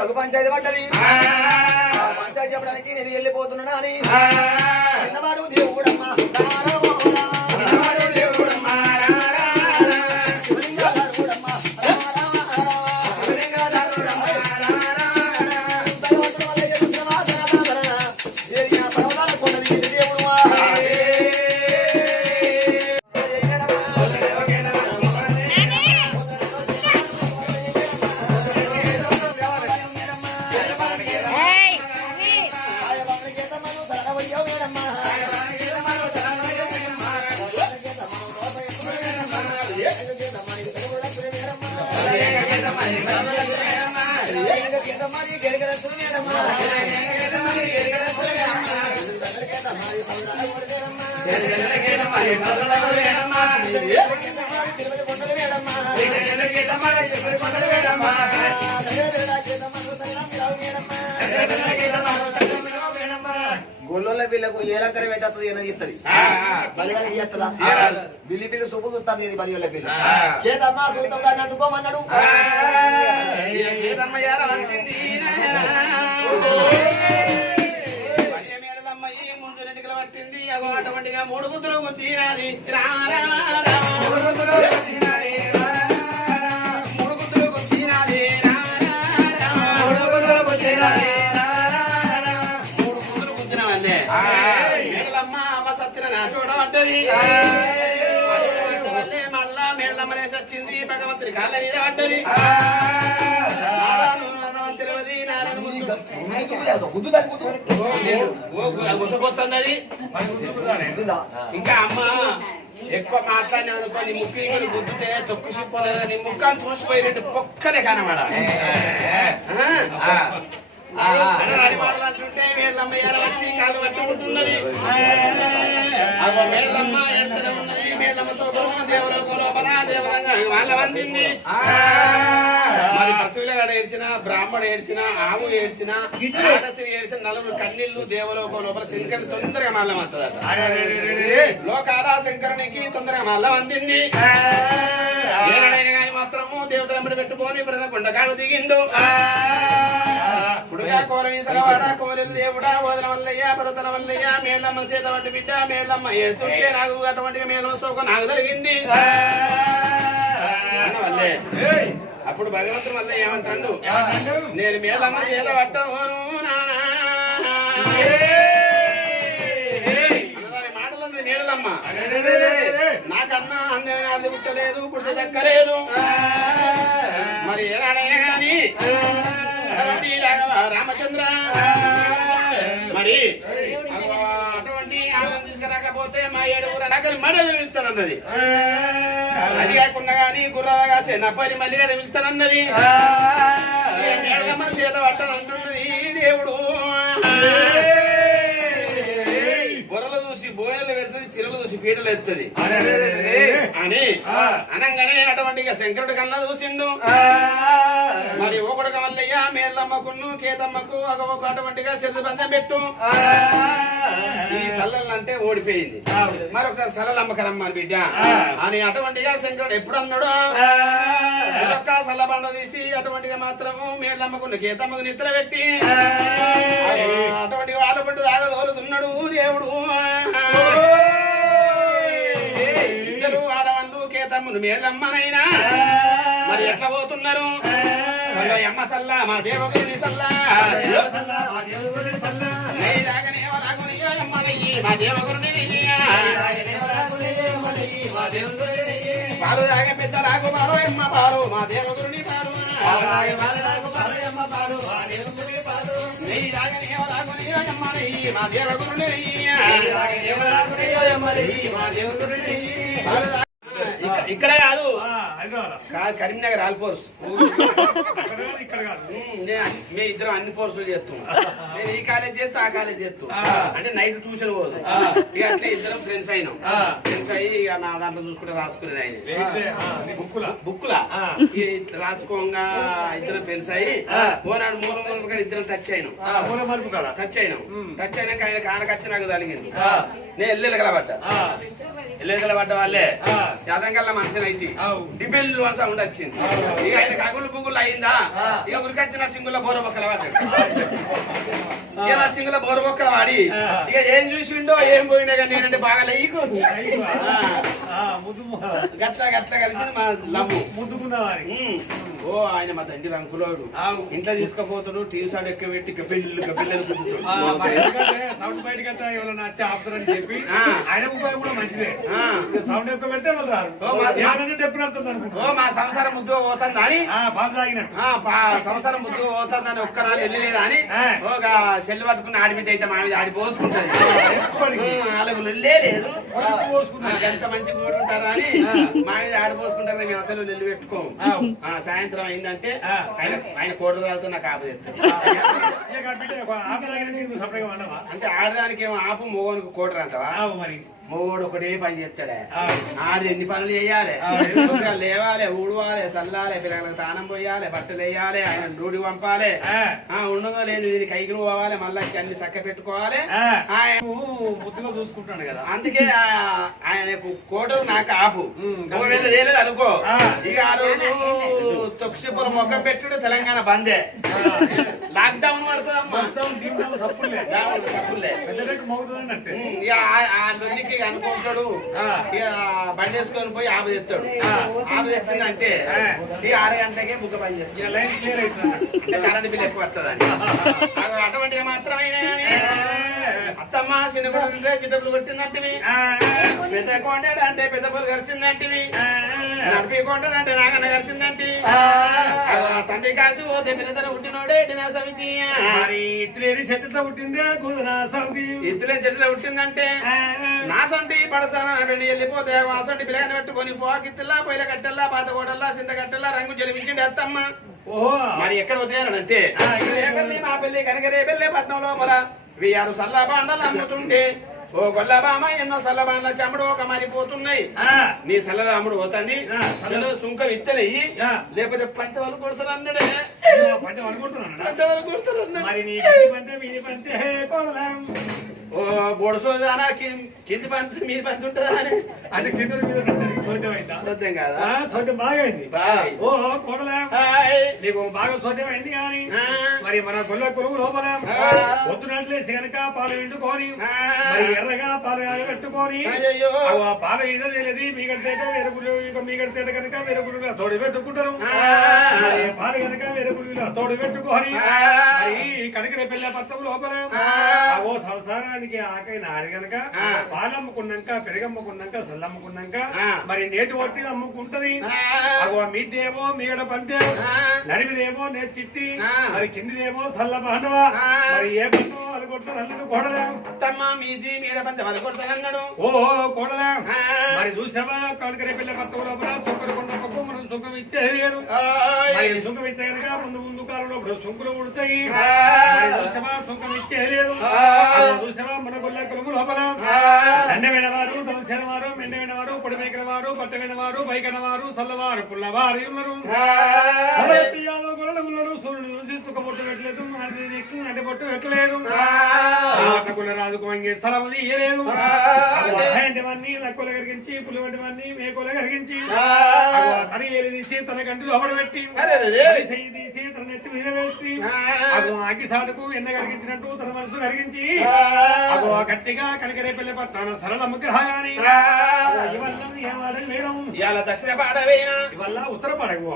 తగు పంచాయతీ పడ్డది పంచాయతీ చెప్పడానికి నేను వెళ్ళిపోతున్నా అని చిన్నవాడు దేవుడమ్మ గొల్లోళ్ళ పిల్లకు ఏ రకర పెట్టస్తుంది ఏదో చెప్తుంది బలివాళ్ళకి చేస్తుందా బిల్లి పిల్లి సొప్పు చూస్తుంది బలివాళ్ళ పిల్ల చేతమ్మా చూద్దాం దాన్ని అందుకోమన్నాడు పట్టింది అటువంటిగా మూడు గుద్దులు తీరాది చూడబడ్డది మళ్ళా మేళ్ళమ్మనేసి వచ్చింది భగవంతుడి కాళ్ళ మీద పడ్డది ముసపోతున్నది ఇంకా అమ్మ ఎక్కువ మాట్లాడిన అనుకో నీ ముక్కు గుద్దుతే తొక్కు చెప్పలేదు నీ ముఖాన్ని చూసిపోయినట్టు పొక్కలే కనబడాలి మేళ్ళమ్మ వచ్చి కాలు పట్టుకుంటున్నది మేళ్ళమ్మ ఎడతనే ఉన్నది మేళ్ళమ్మ చూడడం దేవలోక లోపల దేవరంగా వాళ్ళ వందింది మరి పశువుల ఏడ్చిన బ్రాహ్మడు ఏడ్చిన ఆవు ఏడ్చిన ఆడసిరి ఏడ్చిన నలుగురు కన్నీళ్లు దేవలోక లోపల శంకరుని తొందరగా మళ్ళం వస్తుందట లోకాల శంకరునికి తొందరగా మళ్ళం అందింది కానీ మాత్రము దేవతలంబడి పెట్టుకొని కొండకాడు దిగిండు పుడుగా కోలమీసలవాడ కోలెలు దేవుడా ఓదల వల్లయ్య పర్వతల వల్లయ్య మేళ్ళమ్మ సీత వంటి బిడ్డ మేళ్ళమ్మ ఏసుంటే నాకు అటువంటి మేళమ్మ సోకం నాకు జరిగింది వల్లే అప్పుడు భగవంతుడు వల్ల ఏమంటాడు నేను మేళ్ళమ్మ సీత పట్టను మాటలన్నది మేళ్ళమ్మ నాకన్నా అందమైన అది పుట్టలేదు పుడితే దక్కలేదు మరి ఏనాడే గాని రామచంద్ర మరి అటువంటి ఆనందం తీసుకురాకపోతే మా 7 రకాల మడలు పిలుస్తానన్నది అది కాకుండా గాని గుర్రాగా సేనపరి మళ్ళీ పిలుస్తానన్నది మేడమ్మ చేత పట్టనంటున్నది దేవుడు బొరలు చూసి బోయలు పెడుతుంది పిల్లలు చూసి పీటలు ఎత్తుంది అని అనగానే అటువంటి శంకరుడి కన్నా చూసిండు మరి ఒకడుగ వల్లయ్య మేళ్ళమ్మకును కేతమ్మకు అటువంటిగా సెల్లు బంధం పెట్టు ఈ సల్ల అంటే ఓడిపోయింది. మరి ఒకసారి స్థలాలు అమ్మకరమ్మని బిడ్డ అని అటువంటిగా శంకరుడు ఎప్పుడు అన్నాడు ఒక్క సల్లబండ తీసి అటువంటిగా మాత్రము మేళ్ళు అమ్మకుండా గీతమ్మకు నిద్ర పెట్టి అటువంటి వాళ్ళ పట్టు దాగా తోలుతున్నాడు దేవుడు. ఇద్దరు ఆడవాళ్ళు కేతమ్మును మేళ్ళమ్మనైనా మరి ఎట్లా పోతున్నారు అమ్మ సల్లా మా దేవుని సల్లా మా దేవుని పాలు తాగే పెద్దలాగు పాలు అమ్మ పాలు మా దేవుని పాలు మా దేవుని ఇక్కడ కాదు కరీంనగర్ ఆల్ ఫోర్స్ మేము ఇద్దరం అన్ని ఫోర్సులు చేస్తున్నాం. నేను ఈ కాలేజ్ చేస్తూ ఆ కాలేజ్ చేస్తూ అంటే నైట్ ట్యూషన్ పోదు. ఇక అట్లా ఇద్దరం ఫ్రెండ్స్ అయినాం. ఫ్రెండ్స్ అయ్యి ఇక నా దాంట్లో చూసుకుంటే రాసుకునేది ఆయన బుక్కులా రాసుకోగా ఇద్దరం ఫ్రెండ్స్ అయ్యి పోనాడు మూల ఇద్దరం టచ్ అయినాం. టచ్ అయినాక ఆయన కానకచ్చి నాకు తలిగింది. నేను ఎల్లెలగలబడ్డా. ఎల్లెలగలబడ్డ వాళ్ళే యాదంకల్లా మనిషిని అయితే డిబెల్ సౌండ్ వచ్చింది. ఇక ఆయన కగులు పుగులు అయిందా ఇక ఉరికొచ్చిన సింగుల బోరబొక్కల వాడాడు. ఇక నా సింగుల బోరబొక్కల వాడి ఇక ఏం చూసిండో ఏం పోయినా కానీ నేనంటే బాగా లైకు గట్ల గట్ల కలిసి మా లమ్ము ముద్దుకున్నవారి. ఓ ఆయన మా తండ్రి రంకులోడు ఇంట్లో తీసుకుపోతాడు. టీవీ సౌండ్ ఎక్కువ పెట్టి పిల్లలు సౌండ్ బయటకి వచ్చి ఆపుతారని చెప్పి ఆయన ఉపయోగం కూడా మంచిదే. సౌండ్ ఎక్కువ పెడితే వాళ్ళు రారు. ఓ మా సంసారం ముద్దు పోతుంది అని పాలు తాగినట్టు సంసారం ముద్దు పోతుందని ఒక్క నాలుగు వెళ్ళలేదా అని ఒక సెల్లు పట్టుకుని ఆడిబిడ్డ అయితే మా ఆడి పోసుకుంటది. వాళ్ళకు లొల్లే లేదు. ఎంత మంచి కూర ఉంటారా అని మా మీద ఆడి పోసుకుంటారు. మేము అసలు నెల్లు పెట్టుకోము. సాయంత్రం అయిందంటే ఆయన కోటలు కాలుతో నాకు ఆపు తెస్తాడు. అంటే ఆడడానికి ఏమో ఆపు మోగోనికి కోటరు అంటావా? మరి మోడు ఒకటే పని చేస్తాడే. ఆడి ఎన్ని పనులు చేయాలి, లేవాలి, ఊడవాలి, చల్లాలి, పిల్లలకు తానం పోయాలి, బట్టలు వేయాలి, ఆయన డ్యూటీ పంపాలి. ఉండదో లేదు దీని కైకి పోవాలి, మళ్ళీ అన్ని చక్క పెట్టుకోవాలి. ఆయన ముద్దుగా చూసుకుంటాడు కదా. అందుకే ఆయన కోటలు నాకు ఆపు లేదు అనుకో. ఇక ఆ రోజు తొక్సిపురం మొక్క పెట్టుడు తెలంగాణ బందే. లాక్డౌన్ పడుతుందమ్మా. ఇక అనుకుంటాడు. ఇక బండి వేసుకొని పోయి ఆపు తెస్తాడు. ఆపు తెచ్చిందంటే ఇక 6 గంటలకే బుగ్గ పని చేస్తుంది. లైన్ క్లియర్ అవుతుంది. కరెంట్ బిల్ ఎక్కువ వస్తుందని అటువంటిగా మాత్రమైనా అత్తమ్మ చిన్నప్పుడు చిన్నప్పుడు వచ్చిందంటే పెద్ద కొంటాడు అంటే పెద్ద పొలు కలిసిందంటివి. నడిపి కొంటాడు అంటే నాగన్న కలిసిందంటే తండ్రి కాసు పోతే పిల్లతన పుట్టినోడే ఎడినా సమితి. మరి ఇత్తులేని చెట్టులో పుట్టిందే కూతురా సమితి. ఇత్తులే చెట్టులో పుట్టిందంటే నా సొంటి పడతానా వెళ్ళి వెళ్ళిపోతే ఆ సొంటి పిల్లగాని పెట్టుకొని పోకిత్తుల్లా పొయ్యిల కట్టెల్లా పాత కోటల్లా సింత కట్టెల్లా రంగు జలిపించిండి అత్తమ్మ. ఓహో మరి ఎక్కడ పోతాయనంటే మా పెళ్లి కనకరే పెళ్ళే పట్నం లోపల 6 సల్లా బాండలు అమ్ముతుంటే ఓ గొల్లబామ ఎన్నో సల్లబాండ్ల చెమడు ఒక మారిపోతున్నాయి. నీ సల్లల అమ్ముడు పోతుంది. సుంక విత్తనయ్యి లేకపోతే పంచ వాళ్ళు కొడతారు అన్నాడే. ఓ బొడసోదానా కింది పంచ మీది పంచి ఉంటుందా అని అంటే కింద సోద్యం కాదా? సోద్యం బాగా అయింది. ఓహో కోడలే నీకు బాగా సోద్యం అయింది కానీ మరి మన గొల్ల కొరువు లోపల పొద్దునట్లేసి కనుక పాలు ఎండుకొని మరి ఎర్రగా పాలు పెట్టుకొని ఆ పాల మీద తెలియదు మీగడితేట వెరుగులు మీగడితేట కనుక వెరుగులు తోడు పెట్టుకుంటారు. పాలు కనుక వెరుగులు తోడు పెట్టుకొని కనకర పెళ్ళ పత్తం లోపల ఓ సంసారానికి ఆకైన ఆడి కనుక పాలు అమ్ముకున్నాక పెరుగమ్ముకున్నాక సల్లమ్ముకున్నాక మరి నేతి ఒట్టి అమ్ముకుంటది. అగో మీదేమో మీగడ పంచే, నడిమిదేమో నే చిట్టి, మరి కిందిదేమో సల్ల బాండవా. మరి ఏ పండు వాళ్ళు కొడతారు అల్లుడు కోడలే. అత్తమ్మ మీది మీడ పంచ వాళ్ళు కొడతారు అన్నాడు. ఓహో కోడలే మరి చూసావా కనకర పెళ్ళ పత్తం లోపల సుక్కరు కొండ పప్పు మనం సుఖం ఇచ్చేది. మరి సుఖం ఇచ్చే కనుక ముందు ముందు కాలంలో సుంకులు ఉడతాయి. చూసావా సుఖం ఇచ్చేయలేదు. చూసావా మన గొల్ల కులము లోపల దండమైన వారు తమసిన వారు మెండమైన వారు పొడిమేకల వారు పట్టమైన వారు బైకన వారు సల్లవారు పుల్లవారు ఉన్నారు. గొల్లలు ఉన్నారు. సూర్యుడు చూసి సుఖపొట్టు పెట్టలేదు. అంటే పొట్టు పెట్టలేదు రాజుకు వంగే స్థలం ఇయ్యలేదు అలాంటివన్నీ నక్కులు కరిగించి పులి వంటివన్నీ మేకులు కరిగించి తన ఏలి తీసి తన గంటలు అమలు పెట్టి చెయ్యి తీసి తన నెత్తి మీద వేసి అగ్గి సాటుకు ఎన్న కరిగించినట్టు తన మనసు కరిగించి గట్టిగా కనకరేపల్లి పట్టాను సరళ గ్రహాన్ని ఇవాళ దక్షిణ పాడవేనా ఇవల్ల ఉత్తర పడవు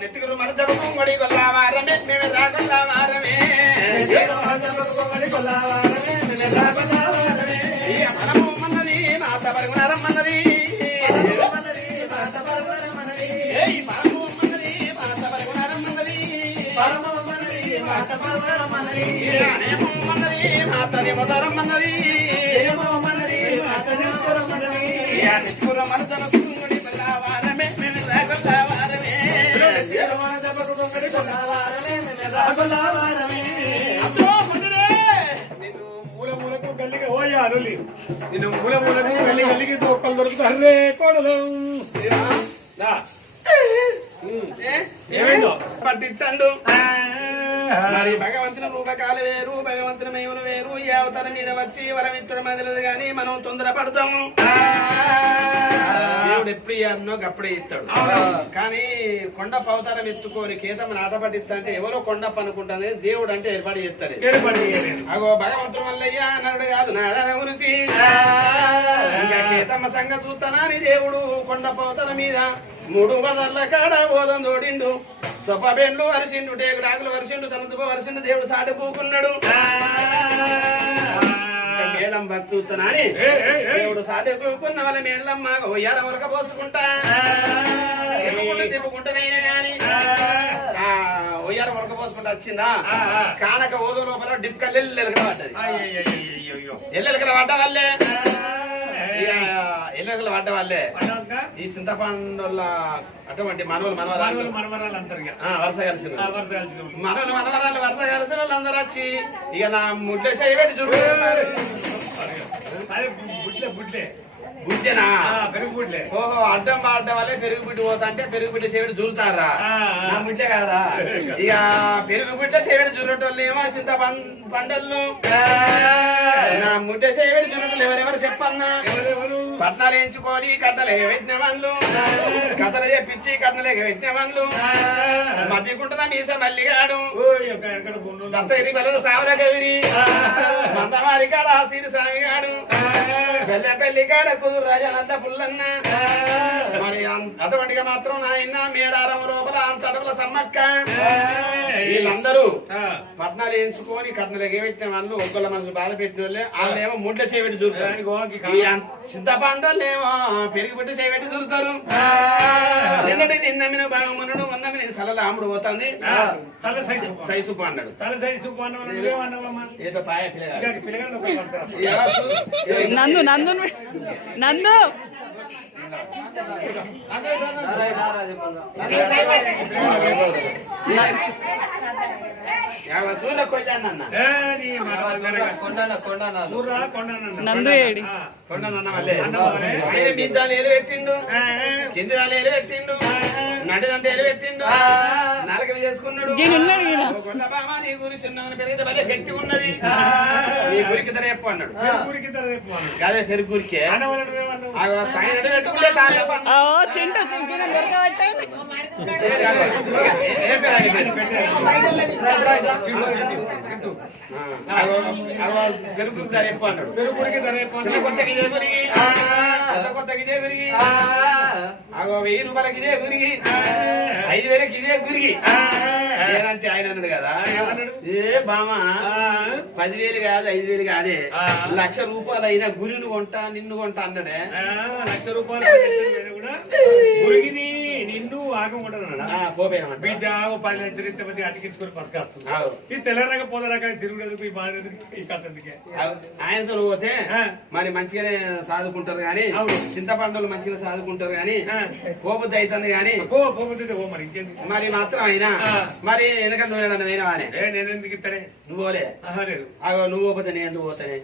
నెత్తిగురు మన జపకొంగడి కొల్లావారమే మేము రాకొల్లావారమే మనము మన్నది మాత పరుగునరమ్మన్నది మాతని మొదరమ్మన్నది మన జపకొంగడి కొల్లావారమే మేము రాకొల్లావారమే మూల మూలకు గల్లిగా పోయారు నిన్ను మూల మూలకు గల్లి గల్లికి ఒక్కలు దొరుకుతారే కూడదు ఏమైందో పట్టిస్తాడు మరి భగవంతుని రూపకాలు వేరు భగవంతుని మహిమలు వేరు ఈ అవతారం మీద వచ్చి వరమిత్తుడు మనది గాని మనం తొందర పడతాము దేవుడు ఎప్పుడు ఇయ్యానో అప్పుడే ఇస్తాడు కానీ కొండప అవతారం ఎత్తుకొని కేతం ఆట పట్టిస్తా అంటే ఎవరో కొండప అనుకుంటుంది దేవుడు అంటే ఏర్పాటు చేస్తాడు అగో భగవంతుడు వల్లయ్యా నరుడు కాదు నాదనమునికి కేతమ్మ సంగ చూస్తానని దేవుడు కొండప అవతారం మీద 3 బదర్ల కాడ బోధం తోడిండు సొప్ప బెండ్లు వరిసిండు టేకుడాకులు వరిసిండు సనదుప వరిసిండు దేవుడు సాటి కూకున్నాడు మేళం భక్తుతున్నాని దేవుడు సాటి కూకున్న వాళ్ళ మేళ్ళమ్మ ఒయ్యాల మొలక పోసుకుంటా తిప్పుకుంటేనైనా గాని ఒయ్యాల మొలక పోసుకుంటా వచ్చిందా కానక ఓదు లోపల డిప్కల్ ఎల్లెలకల పడ్డది ఎల్లెలకల పడ్డ వాళ్ళే ఎల్లెలకల పడ్డ వాళ్ళే ఈ చింతపండుల అటువంటి మనవరాలు అంటారు వరుస కలిసిన మనవరాలు వరుస కలిసిన వాళ్ళందరూ వచ్చి ఇక నా ముడ్లే చేయబెట్టి చూడుతున్నారు బుడ్డేనా పెరుగు బుడ్లే ఓహో అడ్డం పాడడం వల్లే పెరుగు బిడ్డ పోతా అంటే పెరుగు బిడ్డ సేవడి చూరుతారా నా బిడ్డే కాదా ఇక పెరుగు బిడ్డ సేవడి చూడటోళ్ళు ఏమో చింత పండళ్ళు నా ముడ్డ సేవడి చూడటోళ్ళు ఎవరెవరు చెప్పన్నా పట్నాలు ఎంచుకొని కథలు పెట్టిన వాళ్ళు కథలు చెప్పించి కథలు పెట్టిన వాళ్ళు మధ్యకుంటున్న మీస మల్లిగాడు దత్తగిరి బల సావర గవిరి మందవారి కాడ సిరి స్వామిగాడు పెళ్లి కాడ కుదురు రాజానంత పుల్లన్న మరి అటువంటిగా మాత్రం నాయన మేడారం లోపల అంతటల సమ్మక్క వీళ్ళందరూ పట్నాలు ఎంచుకొని కట్నలు ఎగబెట్టిన వాళ్ళు ఒక్కళ్ళ మనసు బాధ పెట్టిన వాళ్ళే వాళ్ళేమో ముడ్ల చేపెట్టి చూరుతారు చింతపండోళ్ళేమో పెరిగి పెట్టి చేపెట్టి చూరుతారు నిన్న మీద బాగా మొన్నడు మొన్న నేను సలలు ఆముడు పోతుంది సైసుపు అన్నాడు ఏదో పాయ నందు నందు నందు నందు ఏడి కింది దాని ఏలు పెట్టిండు కింది దాని ఏలు పెట్టిండు నడిదంటే ఏలు పెట్టిండు నాలుక చేసుకున్నాడు నీ గురించి పెరిగితే భలే గట్టి ఉన్నది నీ గురికి ధర చెప్పు అన్నాడు అదే పెరుగు గురికే పెట్టుకుంటే పెరుగు ధర చెప్పు అన్నాడు కొత్తకి ఇదే గురికి కొత్తకి ఇదే గురికి 1000 రూపాయలకి ఇదే గురికి 5000కి ఇదే గురికి నేనంటే ఆయన అన్నాడు కదా ఏ బామా 10,000 కాదు 5,000 కాదే 1,00,000 రూపాయలు అయినా గురిని కొంటా నిన్ను కొంటా అన్నాడే 1,00,000 రూపాయలు కూడా గురిగిని నిన్ను ఆగముంటాను బిడ్డ 10 లక్షలు అటికించుకొని పట్టుకొస్తుంది ఈ తెల్లరగా పోదరగా తిరుగులేదు ఈ బాధ ఈ కథ ఆయనతో పోతే మరి మంచిగానే సాదుకుంటారు గాని చింతపండులు మంచిగా సాదుకుంటారు గాని పోబుద్ది అవుతుంది గాని మరి ఇంకేంది మరి మాత్రం అయినా మరి ఎందుకంటే నువ్వేదన్నా అయినా నేను ఎందుకు ఇస్తానే నువ్వు పోలే లేదు అగో నువ్వు పోతే నేను ఎందుకు పోతానే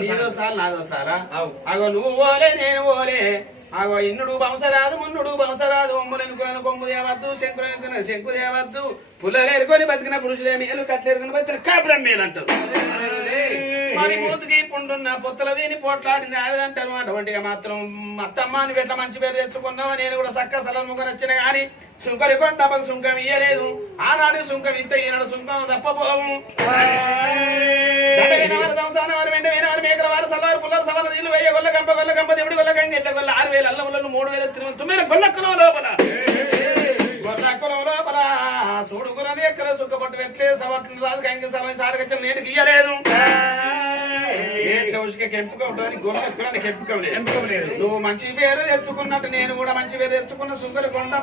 నీదో సార్ నాదో సారా అగో నువ్వు పోలే నేను పోలే ఆగో ఇన్నుడు బంసరాదు మున్నుడు బంసరాదు ఒమ్ములెనుకులను కొమ్ము దేవద్దు శంకులెనుకున్న శంకు దేవద్దు పుల్లలు ఎరుకొని బతికిన పురుషులే మేలు కట్లెరుకుని బతికిన కాపురం మేలు అంటారు. మరి మూతికి పుండున్న పొత్తుల దీని పోట్లాడింది ఆడదంటారు. అటువంటిగా మాత్రం అత్తమ్మాని వెట్ల మంచి పేరు తెచ్చుకున్నావు. నేను కూడా సక్క సలం ముఖం వచ్చిన గాని సుంకరి కొండ సుంకం ఇయ్యలేదు. ఆనాడు సుంకం ఇంత ఈనాడు సుంకం తప్పపోవు. సంసాన వారు వెంట వేరే మేకల వారు సల్వారు పుల్లలు సవాల నీళ్ళు వెయ్య గొల్ల గంప దేవుడి గొల్ల గంగ ఎట్ల గొల్ల 6,000 అల్లములను 3,000 గొల్లక్కల లోపల గొల్లక్కల లోపల చూడుకురని ఎక్కల సుక్కపట్టు పెట్టలే సవట్లు రాదు కంకి సలం సాడగచ్చం నేటికి ఇయ్యలేదు. కెంపుగా ఉంటుంది గొల్ల కెంపుకం లేదు. నువ్వు మంచి పేరు తెచ్చుకున్నట్టు నేను కూడా మంచి పేరు తెచ్చుకున్న సుంకరి కొండ